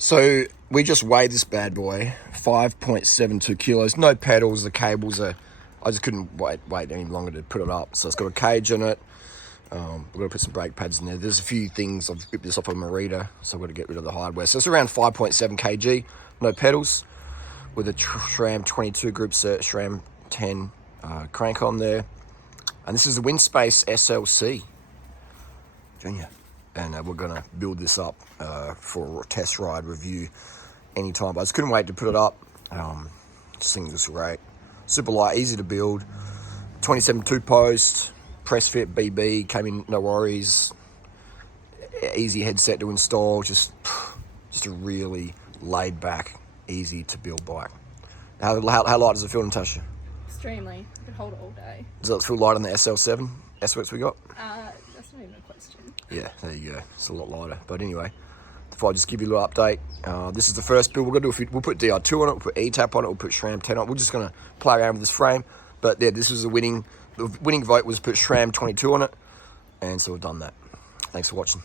So we just weighed this bad boy, 5.72 kilos. No pedals, the cables are, I just couldn't wait any longer to put it up. So it's got a cage in it. We're going to put some brake pads in there. There's a few things, I've ripped this off of Marita, so I've got to get rid of the hardware. So it's around 5.7 kg, no pedals, with a SRAM 22 group SRAM 10 crank on there. And this is a Winspace SLC, Junior. And we're going to build this up for a test ride review anytime. But I just couldn't wait to put it up. Just think this is great. Super light, easy to build. 27 two-post, press fit BB, came in no worries. Easy headset to install. Just a really laid back, easy to build bike. How light does it feel, Natasha? Extremely. I could hold it all day. Does it feel lighter than the SL7 S-Works we got? That's not even a question. Yeah, there you go. It's a lot lighter. But anyway, if I just give you a little update, this is the first build we're going to do. We'll put DR2 on it, we'll put E-Tap on it, we'll put SRAM 10 on it. We're just going to play around with this frame. But yeah, this was the winning vote was put SRAM 22 on it. And so we've done that. Thanks for watching.